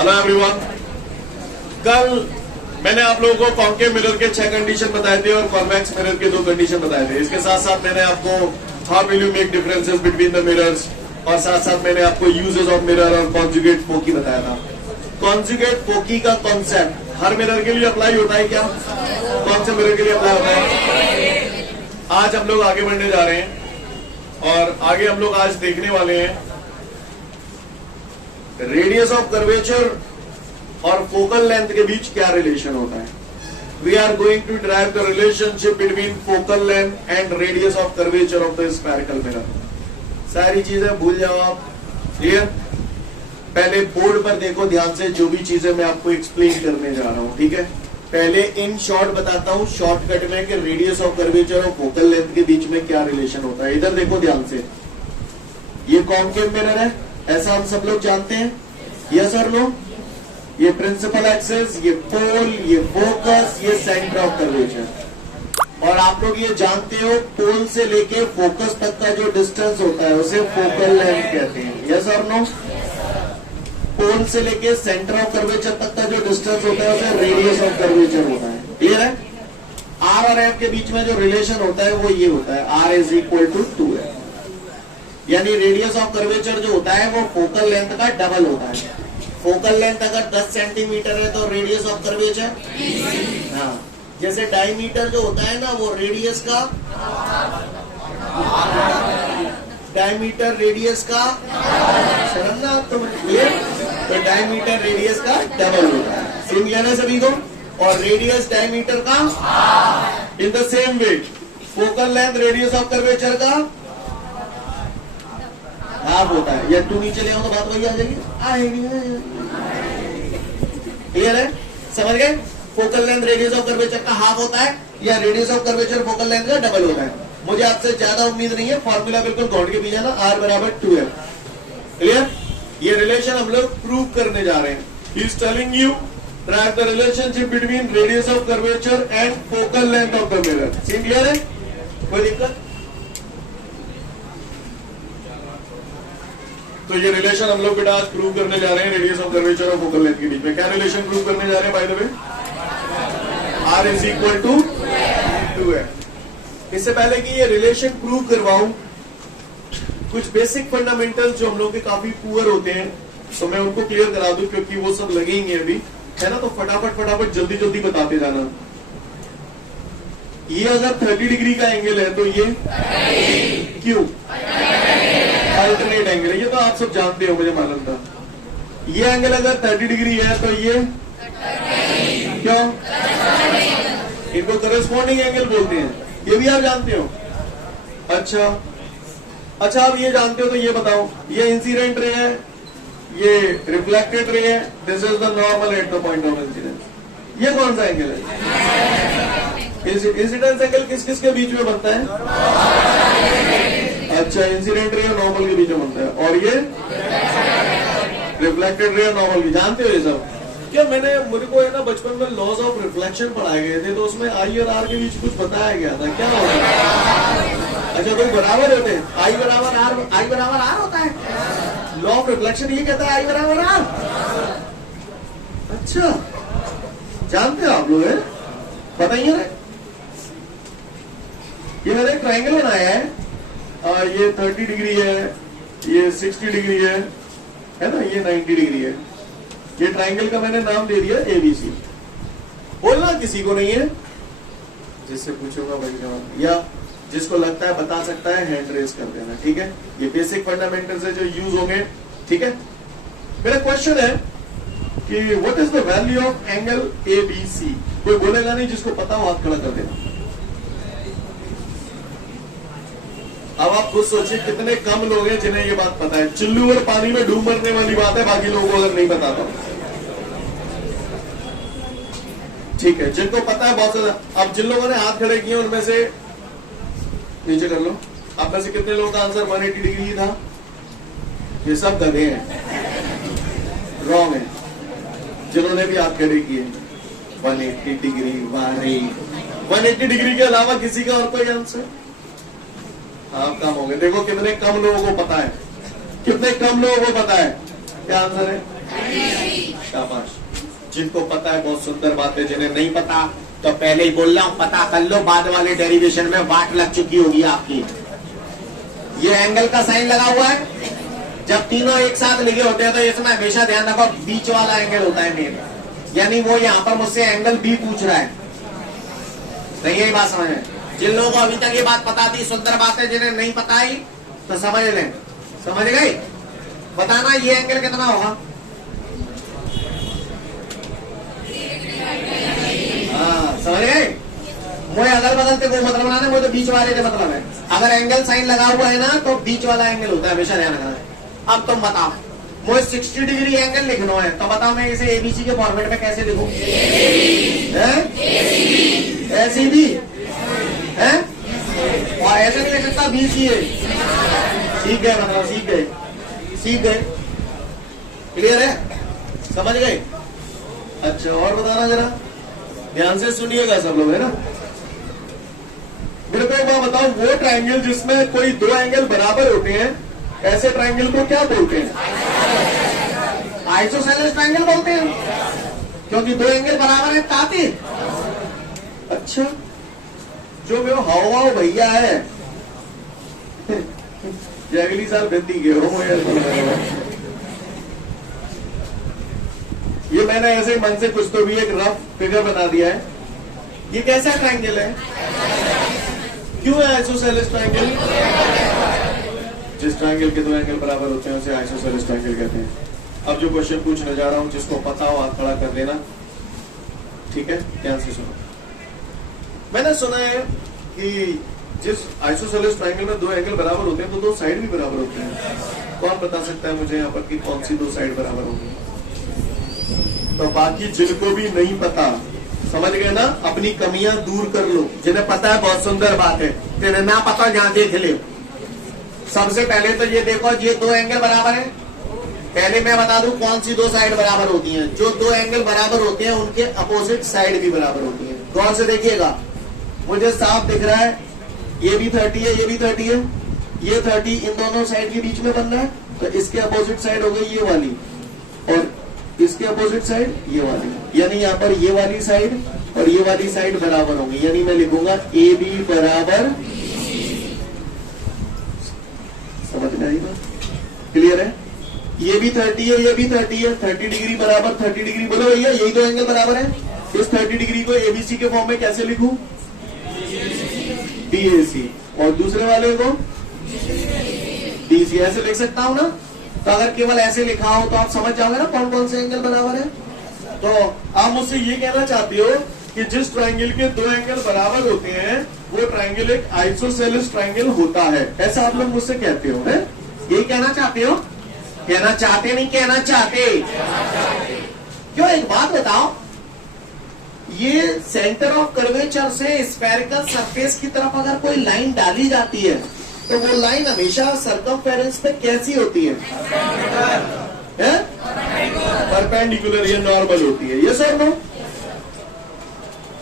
Hello everyone. कल मैंने आप लोगों को कॉन्केव मिरर के 6 कंडीशन बताए थे और कॉन्वेक्स मिरर के 2 कंडीशन बताए थे। इसके साथ साथ मैंने आपको how will you make differences between the mirrors और साथ साथ मैंने आपको यूजेस ऑफ मिरर और कॉन्जुगेट फोकी बताया था। कॉन्जुगेट फोकी का कॉन्सेप्ट हर मिरर के लिए अप्लाई होता है क्या? कौन से मिरर के लिए अप्लाई होता है? आज हम लोग आगे बढ़ने जा रहे हैं और आगे हम लोग आज देखने वाले हैं रेडियस ऑफ कर्वेचर और फोकल लेंथ के बीच क्या रिलेशन होता है। We are going to derive the relationship between focal length and radius of curvature of the spherical mirror. सारी चीजें भूल जाओ आप। क्लियर? पहले बोर्ड पर देखो ध्यान से, जो भी चीजें मैं आपको एक्सप्लेन करने जा रहा हूं, ठीक है? पहले इन शॉर्ट बताता हूं शॉर्टकट में कि रेडियस ऑफ कर्वेचर और फोकल लेंथ के बीच में क्या रिलेशन होता है। इधर देखो ध्यान से, ये कॉन्केव मिरर है, ऐसा हम सब लोग जानते हैं। यस और नो? ये प्रिंसिपल एक्सिस, ये पोल, ये फोकस, ये सेंटर ऑफ कर्वेचर। और आप लोग ये जानते हो पोल से लेके फोकस तक का जो डिस्टेंस होता है उसे फोकल लेंथ कहते हैं। यस और नो? पोल से लेके सेंटर ऑफ कर्वेचर तक का जो डिस्टेंस होता है उसे रेडियस ऑफ कर्वेचर होता है। क्लियर है? आर और एफ के बीच में जो रिलेशन होता है वो ये होता है, आर इज इक्वल टू 2 यानी रेडियस ऑफ कर्वेचर जो होता है वो फोकल लेंथ का डबल होता है। फोकल लेंथ अगर 10 सेंटीमीटर है तो रेडियस ऑफ कर्वेचर, हाँ, जैसे डायमीटर जो होता है ना वो रेडियस का, डायमीटर रेडियस का, समझना आप तो डायमीटर रेडियस का डबल होता है। समझ है सभी को? और रेडियस डायमीटर का in the same way focal length radius of curvature का हाफ होता है। या 2 नीचे ले आओ तो बात वही आ जाएगी। क्लियर है? समझ गए? Focal length radius of curvature का हाफ होता है या radius of curvature focal length का डबल होता है। मुझे आपसे ज्यादा उम्मीद नहीं है, फॉर्मूला बिल्कुल गौड़ के पीछे ना, आर बराबर 2 क्लियर? ये रिलेशन हम लोग प्रूव करने जा रहे हैं। He is telling you derive the relationship between radius of curvature and focal length of the mirror. Scene clear है? कोई दिक्कत? तो ये रिलेशन हम लोग बेटा आज प्रूव करने जा रहे हैं रेडियस ऑफ कर्वेचर और फोकल लेंथ के बीच में। क्या रिलेशन प्रूव करने जा रहे हैं by the way? R is equal to 2 है। इससे पहले कि ये रिलेशन प्रूव करवाऊं, कुछ बेसिक फंडामेंटल्स जो हम लोग के काफी पुअर होते हैं तो मैं उनको क्लियर करा दूं, क्योंकि वो सब लगेंगे अभी, है ना? तो फटाफट जल्दी जल्दी बताते जाना। ये अगर 30 डिग्री का एंगल है तो ये क्यों अल्टरनेट एंगल है? ये तो आप सब जानते हो, मुझे मालूम था। ये एंगल अगर 30 डिग्री है तो ये क्यों? इनको करस्पॉन्डिंग एंगल बोलते हैं। ये भी आप जानते हो? अच्छा आप ये जानते हो तो ये बताओ, ये इंसिडेंट रे है, ये रिफ्लेक्टेड रे है, this is the normal at the point of incidence. ये कौन सा एंगल है? इंसिडेंस एंगल किस किस के बीच में बनता है? अच्छा, इंसिडेंट रे और नॉर्मल के बीच में बनता है। और ये रिफ्लेक्टेड रे और नॉर्मल भी जानते हो ये सब? क्या मुझे को है ना बचपन में लॉज ऑफ रिफ्लेक्शन पढ़ाए गए थे तो उसमें आई और आर के बीच कुछ बताया गया था। क्या होता है? अच्छा, तो बराबर होते हैं, आई बराबर आर होता है। लॉ ऑफ रिफ्लेक्शन ये कहता है आई बराबर आर। अच्छा, जानते हो आप लोग? है बताइए ना। ये मैंने एक ट्राइंगल बनाया है, ये 30 डिग्री है, ये 60 डिग्री है ना, ये 90 डिग्री है। ये ट्राइंगल का मैंने नाम दे दिया ABC। बोलना किसी को नहीं है, जिससे पूछूंगा वही जवाब, या जिसको लगता है बता सकता है हैंड रेज कर देना, ठीक है? ये बेसिक फंडामेंटल्स है जो यूज होंगे, ठीक है? मेरा क्वेश्चन है कि what is the value of angle ABC? कोई बोलेगा नहीं, जिसको पता हो हाथ खड़ा कर देना। अब आप खुद सोचिए कितने कम लोग हैं जिन्हें ये बात पता है। चिल्लू और पानी में डूब मरने वाली बात है, बाकी लोगों को अगर नहीं पता तो ठीक है। जिनको पता है बहुत ज्यादा। अब जिन लोगों ने हाथ खड़े किए उनमें से नीचे कर लो, आप में से कितने लोगों का आंसर 180 डिग्री था? ये सब गधे हैं, रॉन्ग है। जिन्होंने भी हाथ खड़े किए 180 डिग्री, 180 डिग्री के अलावा किसी का और कोई आंसर? आप कम हो गए। देखो कितने कम लोगों को पता है, कितने कम लोगों को पता है क्या आंसर है। जिनको पता है बहुत सुंदर बात है, जिन्हें नहीं पता तो पहले ही बोल रहा हूं पता कर लो, बाद वाले डेरिवेशन में वाट लग चुकी होगी आपकी। ये एंगल का साइन लगा हुआ है, जब तीनों एक साथ लिखे होते हैं तो इसमें हमेशा ध्यान रखो बीच वाला एंगल होता है मेन, यानी वो यहाँ पर मुझसे एंगल बी पूछ रहा है। नहीं यही बात समझ में? जिन लोगों को अभी तक ये बात पता थी, सुंदर बात है, जिन्हें नहीं पता ही तो समझ लें। समझ गए? बताना ये एंगल कितना होगा? हाँ समझ गए? मुझे अगल बगल से कोई मतलब बनाना, मुझे तो बीच वाले से मतलब है। अगर एंगल साइन लगा हुआ है ना तो बीच वाला एंगल होता है, हमेशा ध्यान रखना है। अब तुम बताओ, मुझे 60 डिग्री एंगल लिखना है तो बताओ मैं इसे एबीसी के फॉर्मेट में कैसे लिखूं? एसीबी है, और ऐसे नहीं लिख सकता बीसीए। सीख गए, मतलब सीख गए, सीख गए। क्लियर है? समझ गए? अच्छा और बताना जरा, ध्यान से सुनिएगा सब लोग, है ना? मेरे को एक बात बताओ, वो ट्रायंगल जिसमें कोई दो एंगल बराबर होते हैं, ऐसे ट्रायंगल को क्या बोलते हैं? आइसोसेलेस ट्रायंगल बोलते हैं, क्योंकि दो एंगल बराबर है ताकि। अच्छा, जो वो हाव भैया है ये अगली साल बंदी गए हो। ये मैंने ऐसे मन से कुछ तो भी एक रफ फिगर बना दिया है। ये कैसा ट्रायंगल है? क्यों है आइसोसेलेस ट्रायंगल? जिस ट्रायंगल के दो एंगल बराबर होते हैं उसे आइसोसेलेस ट्रायंगल कहते हैं। अब जो क्वेश्चन पूछने जा रहा हूं, जिसको पता हो हाथ खड़ा कर देना, ठीक है? ध्यान से सुनो। मैंने सुना है कि जिस आइसोसेलेस ट्रायंगल में दो एंगल बराबर होते हैं तो दो साइड भी बराबर होते हैं। कौन बता सकता है मुझे यहाँ पर कि कौन सी दो साइड बराबर होगी? तो बाकी जिनको भी नहीं पता, समझ गए ना, अपनी कमियां दूर कर लो। जिन्हें पता है बहुत सुंदर बात है, जिन्हें ना पता जहां देख ले। सबसे पहले तो ये देखो, ये दो एंगल बराबर है। पहले मैं बता दूं कौन सी दो साइड बराबर होती हैं। जो दो एंगल बराबर होते हैं उनके अपोजिट साइड भी बराबर होती है। गौर से देखिएगा, मुझे साफ दिख रहा है, ये भी 30 है, ये भी 30 है, ये 30 इन दोनों साइड के बीच में बन रहा है, तो इसके अपोजिट साइड हो गई ये वाली, और इसके अपोजिट साइड ये वाली, यानी यहाँ पर ये वाली साइड और ये वाली साइड बराबर होंगी। यानी मैं लिखूंगा ए बी बराबर, समझ में आई बात? क्लियर है? ये भी 30 है, ये भी 30 है, 30 डिग्री बराबर 30 डिग्री। बोलो भैया यही दो एंगल बराबर है। इस 30 डिग्री को एबीसी के फॉर्म में कैसे लिखूं? बीएसी। और दूसरे वाले को बीसी। ऐसे लिख सकता हूं ना? तो अगर केवल ऐसे लिखा हो तो आप समझ जाओगे ना कौन कौन से एंगल बराबर है। तो आप मुझसे ये कहना चाहते हो कि जिस ट्रायंगल के दो एंगल बराबर होते हैं वो ट्रायंगल एक आइसोसेलेस ट्रायंगल होता है, ऐसा आप लोग मुझसे कहते हो, है? यही कहना चाहते हो? कहना चाहते नहीं कहना चाहते? क्यों? एक बात बताओ, ये सेंटर ऑफ कर्वेचर से स्फेरिकल सरफेस की तरफ अगर कोई लाइन डाली जाती है तो वो लाइन हमेशा सर्कमफेरेंस पे कैसी होती है? परपेंडिकुलर, ये नॉर्मल होती है। ये सर नो?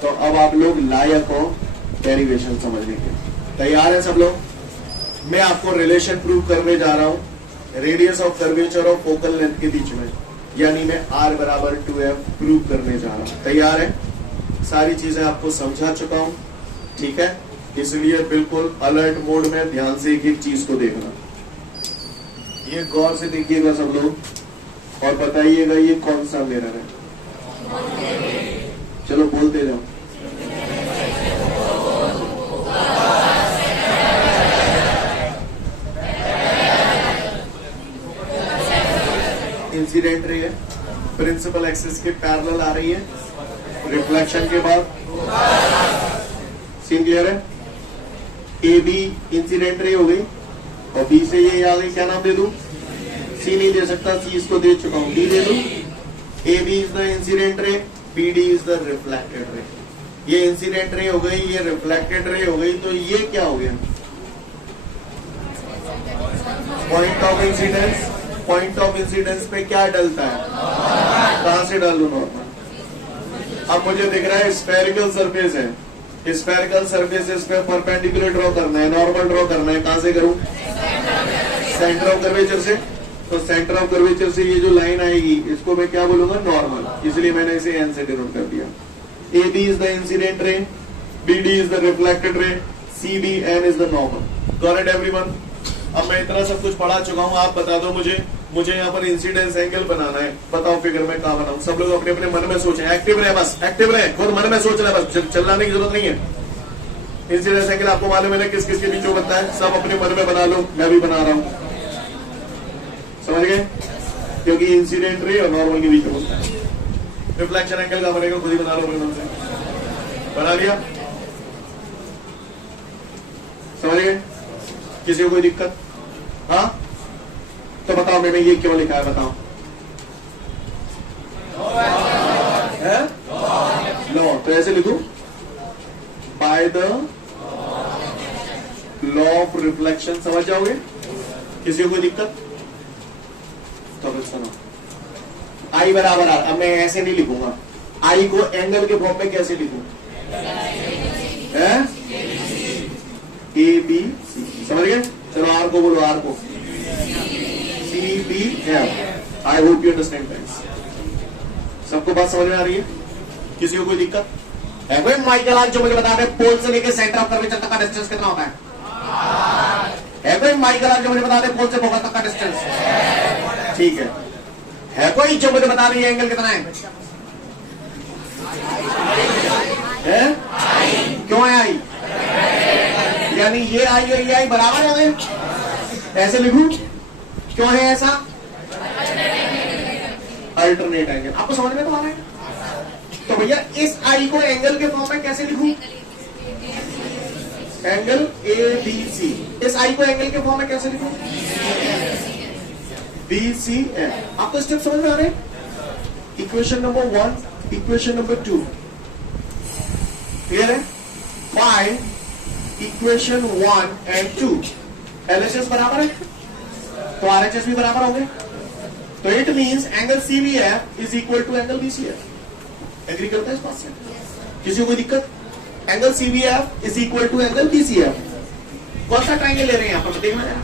तो अब आप लोग लायक हो डेरिवेशन समझने के। तैयार है सब लोग? मैं आपको रिलेशन प्रूव करने जा रहा हूं रेडियस ऑफ कर्वेचर और फोकल लेंथ के बीच में, यानी मैं r बराबर 2f प्रूव करने जा रहा हूं। तैयार है? सारी चीजें आपको समझा चुका हूं, ठीक है? इसलिए बिल्कुल अलर्ट मोड में ध्यान से एक एक चीज को देखना। ये गौर से देखिएगा सब लोग और बताइएगा ये कौन सा मिरर है। चलो बोलते जाओ। इंसिडेंट रे है, प्रिंसिपल एक्सिस के पैरेलल आ रही है, रिफ्लेक्शन के बाद सीन क्लियर है? ए बी इंसिडेंट रे हो गई और बी से ये आ गई, क्या नाम दे दूं? सी नहीं दे सकता, सी इसको दे चुका हूं, डी दे दूं। A B is the incident ray, B D is the reflected ray. ये इंसिडेंट रे हो गई, ये रिफ्लेक्टेड रे हो गई, तो ये क्या हो गया? Point of incidence. Point of incidence पे क्या डलता है? कहां से डालू? नॉर्मल। अब मुझे दिख रहा है स्फेरिकल सरफेस है, स्फेरिकल सरफेस पे परपेंडिकुलर ड्रॉ करना है, नॉर्मल ड्रॉ करना है। कहां से करूं? सेंटर ऑफ कर्वेचर से। तो सेंटर ऑफ कर्वेचर से ये जो लाइन आएगी इसको मैं क्या बोलूंगा, नॉर्मल, इसलिए मैंने इसे एन से डिनोट कर दिया। A B is the incident ray, B D is the reflected ray, C B N is the normal. Got it everyone? अब मैं इतना सब कुछ पढ़ा चुका हूं, आप बता दो मुझे यहाँ पर इंसिडेंस एंगल बनाना है, बताओ फिगर में कहाँ बनाऊं? सब लोग अपने अपने मन में सोचें, एक्टिव रहे, बस एक्टिव रहे, खुद मन में सोचना है, बस चिल्लाने की जरूरत नहीं है। इंसिडेंस एंगल आपको मालूम है किस किस के बीच में बनता है, सब अपने मन में बना लो, मैं भी बना रहा हूं, समझ गए? क्योंकि इंसिडेंट रे और नॉर्मल के बीच में बनता है। रिफ्लेक्शन एंगल का बनेगा, खुद ही बना लो अपने मन से। बना लिया? समझ गए? किसी को कोई दिक्कत? हाँ, तो बताओ मैंने ये क्यों लिखा है, बताओ। लॉ, तो ऐसे लिखूं, bye the law of reflection, समझ जाओगे? किसी को कोई दिक्कत? तो फिर सुनो, आई बराबर आर। अब मैं ऐसे नहीं लिखूंगा, आई को एंगल के फॉर्म में कैसे लिखूं? ए बी सी, समझ गए? चलो आर को बोलो, आर को C B F. I hope you understand friends. सबको बात समझ में आ रही है? किसी को कोई दिक्कत है? कोई माइकल आज जो मुझे बता दे पोल से लेकर सेंटर ऑफ कर्वेचर तक का डिस्टेंस कितना होता है कोई माइकल आज जो मुझे बता दे पोल से फोकस तक का डिस्टेंस? ठीक है कोई जो मुझे बता रही है एंगल कितना है? क्यों है आई? यानी ये आई और ये आई बराबर है, ऐसे लिखूं? क्यों है ऐसा? Alternate angle. आपको समझ में तो आ रहा है? तो भैया इस आई को एंगल के फॉर्म में कैसे लिखूं? Angle A B C. इस आई को एंगल के फॉर्म में कैसे लिखूं? B C F. आपको स्टेप समझ में आ रहे हैं? Equation number 1, equation number 2 clear है? Find equation 1 and 2। LHS बराबर है तो RHS भी बराबर होंगे, तो it means angle CBF is equal to angle BCF। Agree करता है इस बात से? किसी को कोई दिक्कत? Angle CBF is equal to angle BCF। कौन सा ट्राइंगल ले रहे हैं यहाँ पर देखना है?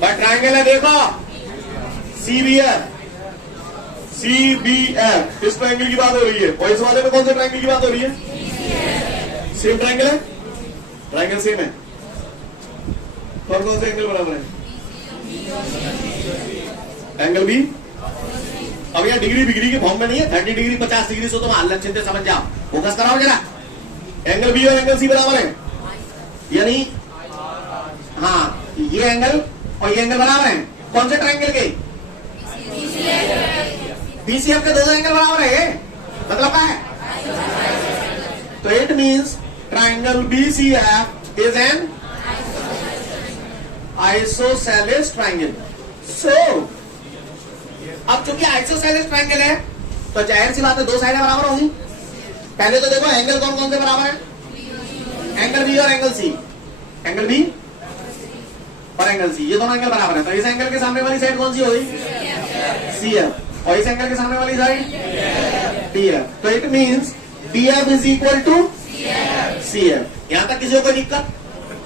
ट्राइंगल है, देखो CBF, इस ट्राइंगल की बात हो रही है। और इस वाले में कौन से ट्राइंगल की बात हो रही है? सेम ट्राइंगल है, ट्राइंगल सेम है, कौन कौन से एंगल बराबर है? Angle B. अब यह डिग्री के फॉर्म में नहीं है, 30 डिग्री 50 डिग्री से तुम अलग चिंता समझ जाओ, फोकस कराओ जरा। एंगल बी और एंगल सी बराबर है, यानी हाँ ये एंगल और ये एंगल बराबर है। कौन से ट्राइंगल के? BCF के दोनों एंगल बराबर है। मतलब क्या है? तो it means triangle BCF is an isosceles triangle. So अब चूंकि आइसोसेलेस ट्राइंगल है तो जाहिर सी बात है दो साइडें बराबर होंगी। पहले तो देखो एंगल कौन कौन से बराबर है? एंगल बी और एंगल सी। एंगल बी और एंगल सी, ये दोनों एंगल बराबर है। तो इस एंगल के सामने वाली साइड कौन सी होगी? CF। और इस एंगल के सामने वाली साइड BF। तो it means BF is equal to CF। यहां तक किसी को कोई दिक्कत?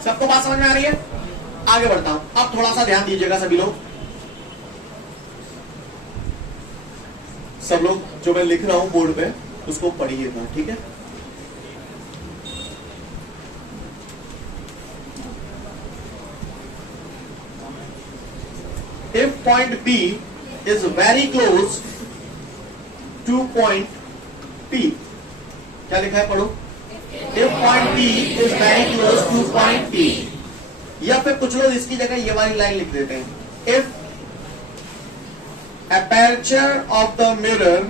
सबको बात समझ में आ रही है? आगे बढ़ता हूं। अब थोड़ा सा ध्यान दीजिएगा सभी लोग, सब लोग जो मैं लिख रहा हूं बोर्ड पे उसको पढ़िएगा, ठीक है? If point B is very close to point P, क्या लिखा है पढ़ो? If point P is very close to point P, या फिर कुछ लोग इसकी जगह ये वाली लाइन लिख देते हैं, If aperture of the mirror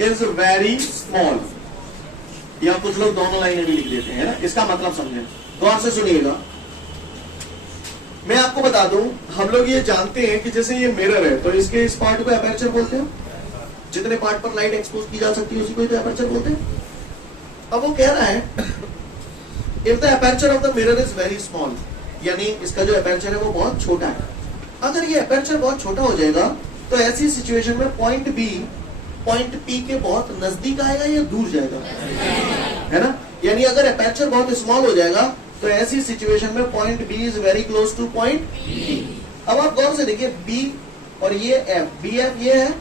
is very small, या कुछ लोग दोनों लाइनें भी लिख देते हैं ना। इसका मतलब समझें, गौर से सुनिएगा। मैं आपको बता दूं, हम लोग ये जानते हैं कि जैसे ये मिरर है तो इसके इस पार्ट को एपर्चर बोलते हैं। जितने पार्ट पर लाइट एक्सपोज की जा सकती है उसी को तो एपर्चर बोलते हैं। अब वो कह रहा है if the aperture of the mirror is very small, यानी इसका जो एपर्चर है वो बहुत छोटा है। अगर ये एपर्चर बहुत छोटा हो जाएगा तो ऐसी सिचुएशन में पॉइंट बी पॉइंट पी के बहुत नजदीक आएगा या दूर जाएगा, है ना? यानी अगर एपर्चर बहुत स्मॉल हो जाएगा तो ऐसी सिचुएशन में point B is very close to point B. अब आप गौर से देखिए बी और ये एफ, बी एफ ये है,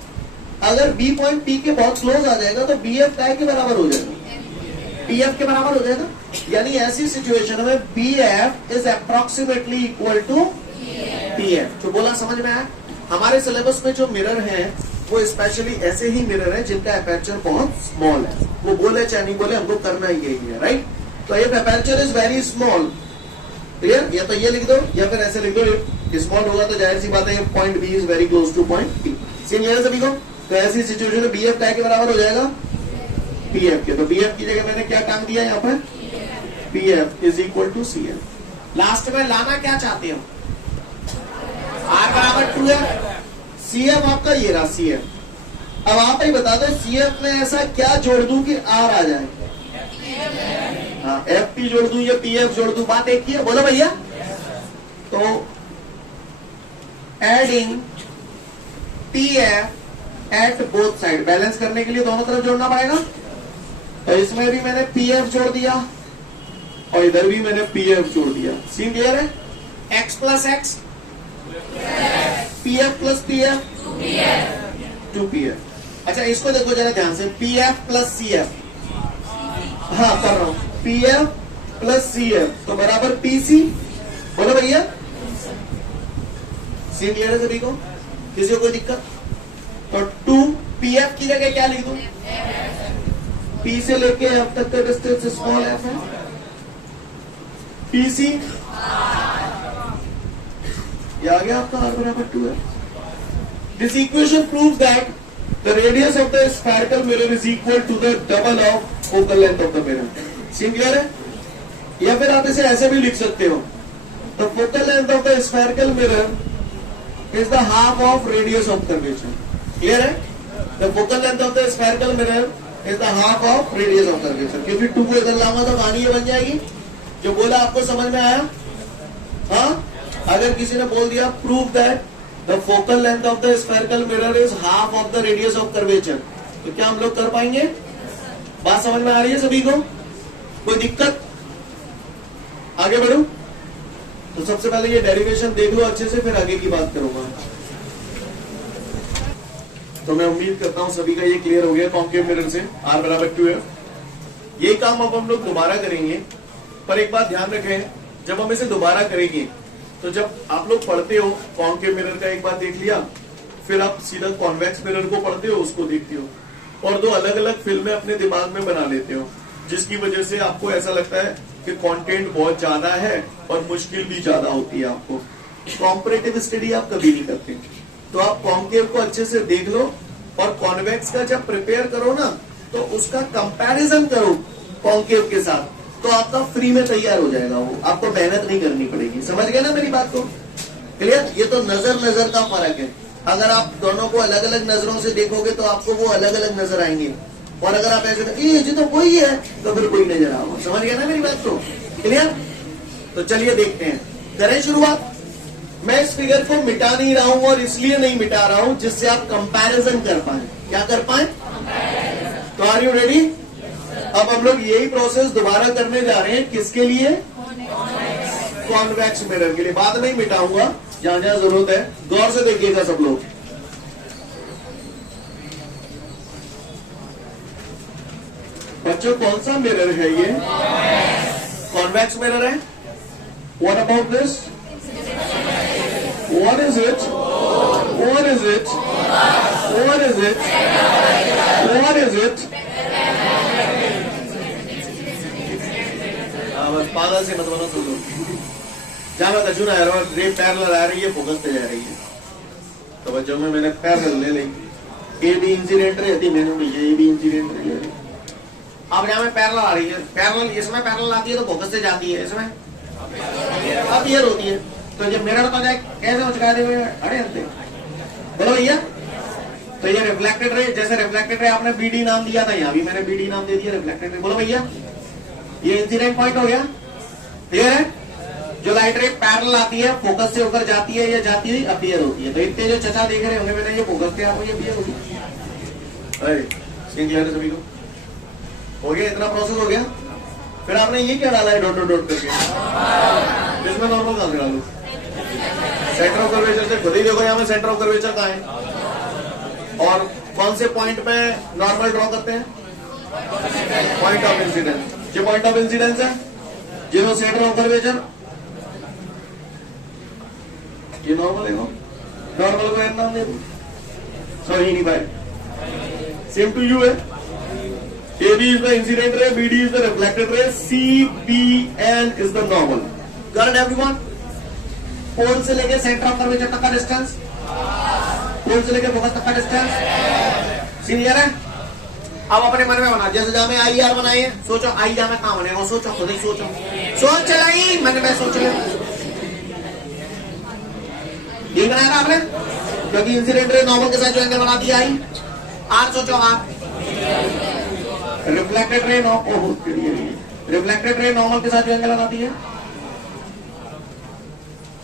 अगर बी पॉइंट पी के बहुत क्लोज आ जाएगा तो बी एफ काय के बराबर हो जाएगा, पी एफ के बराबर हो जाएगा। यानी ऐसी सिचुएशन में B F is approximately equal to P F. जो बोला समझ में आया? हमारे सिलेबस में जो मिरर है वो स्पेशली ऐसे ही मिरर है जिनका अपर्चर बहुत स्मॉल है, वो बोले चाहे नहीं बोले हमको करना ही यही है, राइट। तो if aperture is very small, clear, या तो ये लिख दो या फिर ऐसे लिख दो, स्मॉल होगा तो जाहिर सी बात है point B is very close to point B. Scene clear सभी को? तो ऐसी सिचुएशन में बी एफ काय के बराबर हो जाएगा, पी एफ के। तो बी एफ की जगह मैंने क्या काम दिया यहाँ पर, P F is equal to C F. Last में लाना क्या चाहते हो, आर बराबर 2 है, सी एफ आपका ये रहा सी एफ। अब आप ही बता दो सी एफ में ऐसा क्या जोड़ दूं कि आर आ जाए, हाँ एफ पी जोड़ दूं या पी एफ जोड़ दूं, बात एक ही है, बोलो भैया। तो adding P F at both side, balance करने के लिए दोनों तरफ जोड़ना पड़ेगा। तो इसमें भी मैंने पी एफ जोड़ दिया और इधर भी मैंने पी एफ जोड़ दिया। सीन क्लियर है? X plus X, P F plus P F, 2pf। अच्छा इसको देखो जरा ध्यान से, P F plus C F, हाँ कर रहा हूं, P F plus C F तो बराबर पी सी, बोलो भैया। सी क्लियर है सभी को? किसी को कोई दिक्कत? तो 2pf की जगह क्या लिख दूं, पी से लेके एफ तक का डिस्टेंस स्मॉल एफ है, पी सी, ये आ गया आपका r बराबर 2 है। This equation proves that the radius of the spherical mirror is equal to the double of focal length of the mirror. Scene clear है? या फिर आप इसे ऐसे भी लिख सकते हो, the focal length of the spherical mirror is the half of radius of curvature. Clear है? The focal length of the spherical mirror is the half of radius of curvature. क्योंकि 2 को इधर लाऊंगा तो कहानी ये बन जाएगी। जो बोला आपको समझ में आया? हाँ, अगर किसी ने बोल दिया prove that the focal length of the spherical mirror is half of the radius of curvature, तो क्या हम लोग कर पाएंगे? बात समझ में आ रही है सभी को? कोई दिक्कत? आगे बढ़ू? तो सबसे पहले ये डेरिवेशन देख लो अच्छे से, फिर आगे की बात करूंगा। तो मैं उम्मीद करता हूं सभी का ये क्लियर हो गया कॉन्केव मिरर से, आर बराबर 2 है। ये काम अब हम लोग दोबारा करेंगे, पर एक बात ध्यान रखें, जब हम इसे दोबारा करेंगे तो जब आप लोग पढ़ते हो कॉन्केव मिरर का एक बार देख लिया, फिर आप सीधा कॉन्वेक्स मिरर को पढ़ते हो, उसको देखते हो और दो अलग अलग फिल्में अपने दिमाग में बना लेते हो, जिसकी वजह से आपको ऐसा लगता है कि कंटेंट बहुत ज्यादा है और मुश्किल भी ज्यादा होती है आपको। कॉम्परेटिव स्टडी आप कभी नहीं करते, तो आप कॉन्केव को अच्छे से देख लो और कॉन्वेक्स का जब प्रिपेयर करो ना तो उसका कंपैरिजन करो कॉन्केव के साथ, तो आपका फ्री में तैयार हो जाएगा, वो आपको मेहनत नहीं करनी पड़ेगी। समझ गए ना मेरी बात को? क्लियर? ये तो नजर का फर्क है। अगर आप दोनों को अलग अलग नजरों से देखोगे तो आपको वो अलग अलग नजर आएंगे, और अगर आप ऐसे ये तो वही है तो फिर कोई नजर आओगे। समझ गए ना मेरी बात को? क्लियर? तो चलिए देखते हैं, करें शुरुआत। मैं इस फिगर को मिटा नहीं रहा हूं और इसलिए नहीं मिटा रहा हूं जिससे आप कंपैरिजन कर पाए। क्या कर पाए? तो आर यू रेडी? अब हम लोग यही प्रोसेस दोबारा करने जा रहे हैं, किसके लिए? कॉन्वेक्स मिरर के लिए। बाद में ही मिटाऊंगा जहां जहां जरूरत है, गौर से देखिएगा सब लोग। बच्चों कौन सा मिरर है ये? कॉन्वेक्स मिरर है। What about this? What is it? What is it? What is it? What is it? बस पागल से मत बनो सुन लो। जहां मैं कचू ना आ रहा हूँ, रे पैरेलल आ रही है, फोकस पे जा रही है, तो बच्चों में मैंने पैरेलल ले ली। ए बी इंसिडेंट रहती, मैंने भैया ए बी इंसिडेंट ले ली। अब जहां में पैरेलल आ रही है, पैरेलल इसमें पैरेलल आती है तो फोकस से जाती है, इसमें अब ये होती है। तो जब मिरर पर जाए कैसे मुचका दे अरे हंसते, बोलो भैया। तो ये रिफ्लेक्टेड रे, जैसे रिफ्लेक्टेड रे आपने बीडी नाम दिया था, यहाँ भी मैंने बीडी नाम दे दिया रिफ्लेक्टेड रे। बोलो भैया, ये इंसिडेंट पॉइंट हो गया। क्लियर है? जो लाइट रे पैरेलल आती है, फोकस से होकर जाती है या जाती हुई अपीयर होती है। तो इतने जो चचा देख रहे होंगे मैंने, ये फोकस से आपको ये अपीयर होगी। अरे क्लियर है सभी को? हो गया? इतना प्रोसेस हो गया। फिर आपने ये क्या डाला है डॉट डॉट करके, इसमें नॉर्मल कहां से डालू? सेंटर ऑफ कर्वेचर से खुद ही देखो यहाँ में सेंटर ऑफ कर्वेचर कहाँ है, और कौन से पॉइंट पे नॉर्मल ड्रॉ करते हैं? Point of incidence. ये पॉइंट ऑफ इंसिडेंस है, जीरो सेंटर ऑफ कर्वेचर, ये नॉर्मल है। नॉर्मल को एन नाम दे दो, सॉरी नहीं भाई, सेम टू यू है। A B is the incident ray, B D is the reflected ray, C B N is the normal. Got it everyone? Pole से लेके सेंटर ऑफ कर्वेचर तक का डिस्टेंस, पोल से लेके फोकस तक का डिस्टेंस क्लियर है? अब अपने मन में बना, जैसे जहां में आई आर बनाई है, सोचो आई जहां में कहां बनेगा, सोचो खुद ही सोचो, सोच चलाई मन में सोच ले, ये बनाया आपने, क्योंकि इंसिडेंट रे नॉर्मल के साथ जो एंगल बना दिया आई आर, सोचो R, reflected ray reflected ray normal के साथ जो एंगल बनाती है,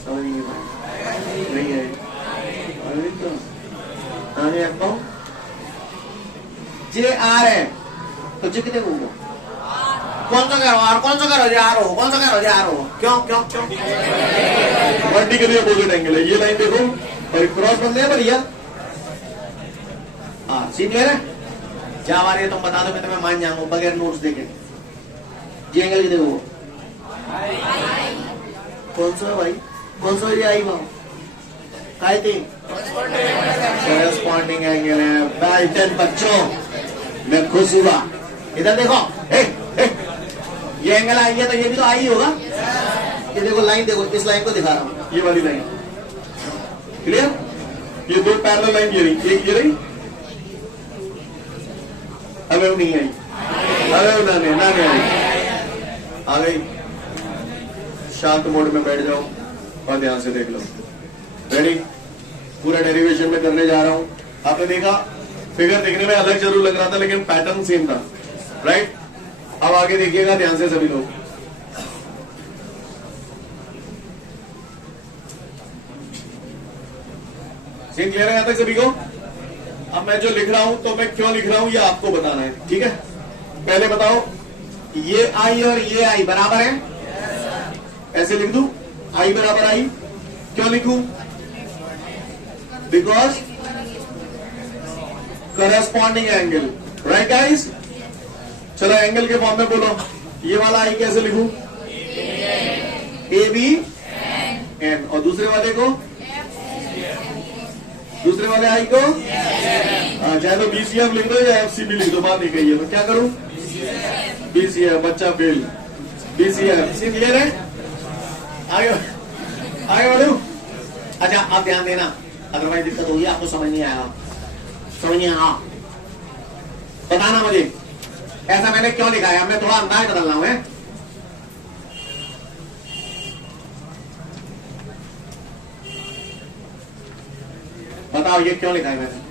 नहीं है, अरे तो आगे आपको जे आर है तो जे कितने होगा? कौन सा करो आर, कौन सा करो जे आर हो, कौन सा करो जे आर हो, क्यों क्यों क्यों? वर्टिकली अपोजिट एंगल है, ये लाइन देखो और क्रॉस बनने है भैया। हाँ सी क्लियर है? क्या आ रही है तुम बता दो, मैं तुम्हें मान जाऊंगा बगैर नोट्स देखे। जे एंगल कितने हो? कौन सा भाई, कौन सा ये आई वहां काय थे? कॉरेस्पॉन्डिंग एंगल है। वेल डन बच्चों, मैं खुश हुआ। इधर देखो, ये एंगल आई है तो ये भी तो आई होगा। ये देखो लाइन, देखो इस लाइन को दिखा रहा हूं, ये वाली लाइन क्लियर? ये दो पैरेलल लाइन ये रही, एक ये रही, अबे नहीं आई, अबे ना आई, आ गई। शांत मोड में बैठ जाओ और ध्यान से देख लो। रेडी? पूरा डेरिवेशन में करने जा रहा हूं। आपने देखा फिगर देखने में अलग जरूर लग रहा था लेकिन पैटर्न सेम था, राइट? अब आगे देखिएगा ध्यान से सभी लोग। सीन क्लियर है यहां तक सभी को? अब मैं जो लिख रहा हूं तो मैं क्यों लिख रहा हूं ये आपको बताना है, ठीक है? पहले बताओ, ये आई और ये आई बराबर है, ऐसे लिख दूं आई बराबर आई, क्यों लिखूं? Because corresponding angle, right guys? चलो एंगल के फॉर्म में बोलो, ये वाला आई कैसे लिखूं? ए बी एन, और दूसरे वाले को, दूसरे वाले आई को चाहे तो बीसीएफ लिख दो या एफसीबी लिख दो, बात नहीं कही है, तो क्या करूं? बीसीएफ, बच्चा फेल, बीसीएफ। क्लियर है? आगे आगे बढ़ू। अच्छा आप ध्यान देना, अदरवाइज दिक्कत होगी, आपको समझ नहीं आएगा, समझ नहीं आया बताना मुझे ऐसा मैंने क्यों लिखा है। हमने थोड़ा अंदाज बदलना है। बताओ ये क्यों लिखा है मैंने?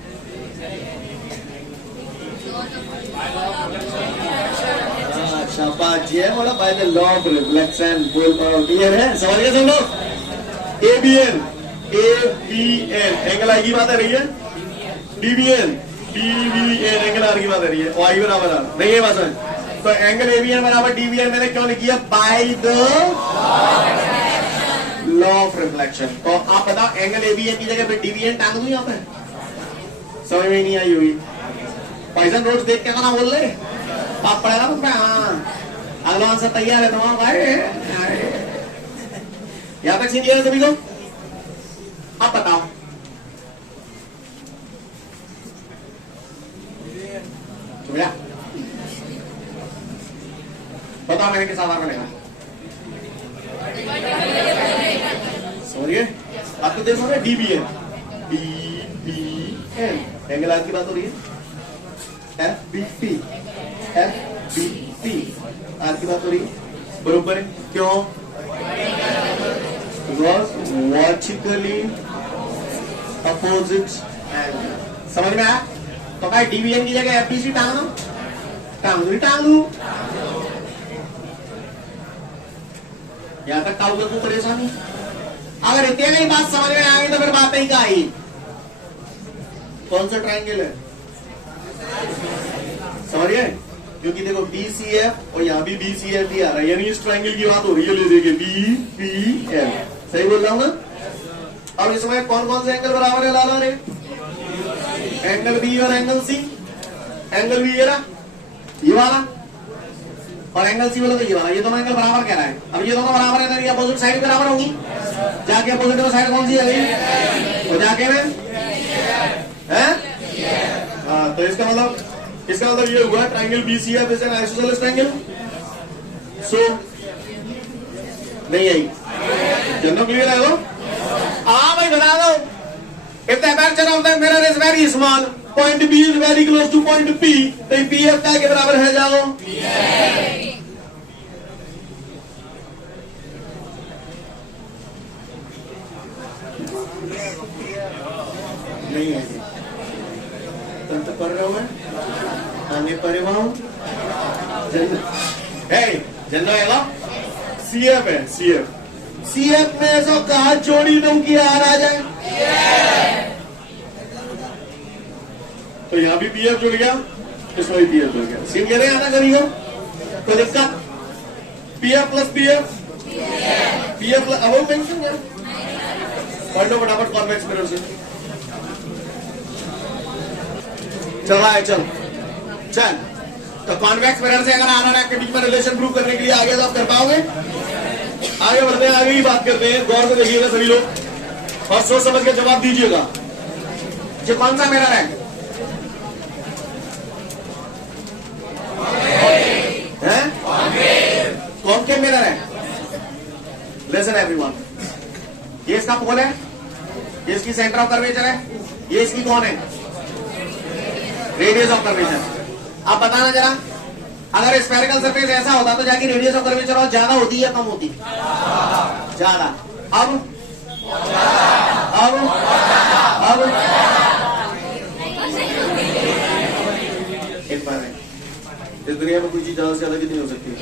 शाबाश, ये बोला by the law of reflection. Clear है? समझ गए सब लोग? A B N, A B N angle I की बात है रही है, डीबीएन, डीबीएन एंगल आर की बात है रही है, और आई बराबर आर नहीं है बात है। तो एंगल एबीएन बराबर डीबीएन मैंने क्यों लिखी है? Bye the law of reflection. तो आप बताओ एंगल एबीएन की जगह पे डीबीएन टांग दूं यहाँ पे? समझ में नहीं आई होगी। पॉइजन रोड्स देख के ना बोल रहे आप पढ़ेगा तो हाँ अगला आंसर तैयार है तुम्हारा भाई। यहां तक सीनियर है सभी को? अब बताओ भैया, बताओ मैंने किस आधार पर लिखा? समझिए आप तो देखो ना डीबीएन, डीबीएन एंगल आर की बात हो रही है, एफबीपी, एफबीपी आर की बात हो रही है, बरोबर है? क्यों? Because vertically opposite angle. समझ में आया? तो क्या डीबीएन की जगह एफबीसी टांग दो? टांग दू। यहां तक काऊ को परेशानी? अगर इतने नहीं बात समझ में आ गई तो फिर बात ही का आई। कौन सा ट्रायंगल है? समझिए क्योंकि देखो BCF और यहाँ भी BCF ही आ रहा है, यानी इस ट्रायंगल की बात हो रही है, ले देखिए BPF, सही बोल रहा हूँ ना। अब इसमें कौन कौन से एंगल बराबर है लाला रे? एंगल B और एंगल C। एंगल B ये रहा, ये वाला, और एंगल C बोलो तो ये वाला, ये दोनों एंगल बराबर कह रहा है। अब ये दोनों बराबर है, तो अपोजिट साइड बराबर होगी, जाके अपोजिट साइड कौन सी आ गई? तो जाके में है, हाँ, तो इसका मतलब ये हुआ triangle BCF is an isosceles triangle. So नहीं आई, जनरल क्लियर है वो? हाँ भाई बता दो। If the aperture of the mirror is very small, point B is very close to point P, तो PF क्या के बराबर है? जाओ नहीं है, तंत्र कर रहे हुए आगे परिवार जनरल है, CF है, CF में ऐसा कहा जोड़ी दो कि आ जाए, तो यहाँ भी PF जुड़ गया, इसमें भी PF जुड़ गया। सीन कह रहे हैं ना कभी हो तो दिक्कत, PF प्लस PF प्लस, अब वो पेंशन है, पढ़ लो फटाफट कॉन्वेक्स मिरर से। चल तो कॉन्वेक्स मिरर से अगर आना है के बीच में रिलेशन प्रूव करने के लिए आगे तो आप कर पाओगे? आगे बढ़ते हैं, आगे ही बात करते हैं, गौर से देखिएगा सभी लोग और सोच समझ के जवाब दीजिएगा। ये कौन सा मिरर है? कॉन्केव मिरर है। लिसन एवरीवन, ये इसका पोल है, ये इसकी सेंटर ऑफ कर्वेचर है, ये इसकी कौन है? Radius of curvature. आप बताना जरा, अगर स्फेरिकल सरफेस ऐसा होता तो जाके रेडियस ऑफ कर्वेचर और ज्यादा होती या कम होती? ज्यादा। अब एक बार है, इस दुनिया में कोई चीज ज्यादा से ज्यादा कितनी हो सकती है?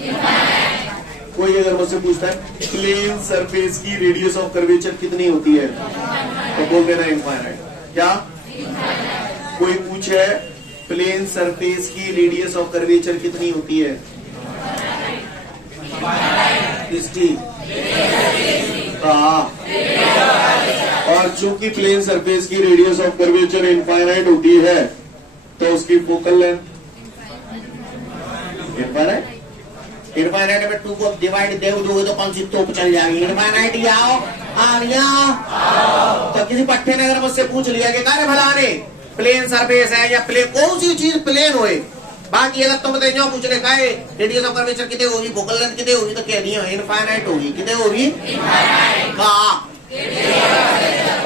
कोई अगर मुझसे पूछता है प्लेन सरफेस की रेडियस ऑफ कर्वेचर कितनी होती है, तो बोल देना इनफाइनाइट। क्या? कोई पूछे प्लेन सरफेस की रेडियस ऑफ कर्वेचर कितनी होती है? किसकी? और चूंकि प्लेन सरफेस की रेडियस ऑफ कर्वेचर इनफाइनाइट होती है, तो उसकी फोकल लेंथ इनफाइनाइट में 2 को डिवाइड दे दोगे तो कौन सी तोप चल जाएगी? इनफाइनाइट ही आओ, तो किसी पट्टे ने अगर मुझसे पूछ लिया कि अरे भला रे प्लेन सरफेस है या प्लेन, कौन सी चीज प्लेन होए, बाकी अगर तुम बताइए पूछ ले का रेडियस ऑफ कर्वेचर कितने होगी, फोकल लेंथ कितने होगी, तो कह दिया इनफाइनाइट होगी। कितने होगी?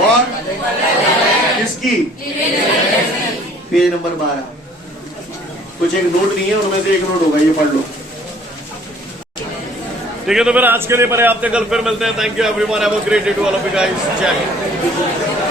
और किसकी? Page number 12। कुछ एक नोट नहीं है, उनमें से एक नोट होगा, ये पढ़ लो। ठीक है, तो फिर आज के लिए पर्याप्त है, कल फिर मिलते हैं। Thank you everyone, have a great day to all of you guys. जय हिंद।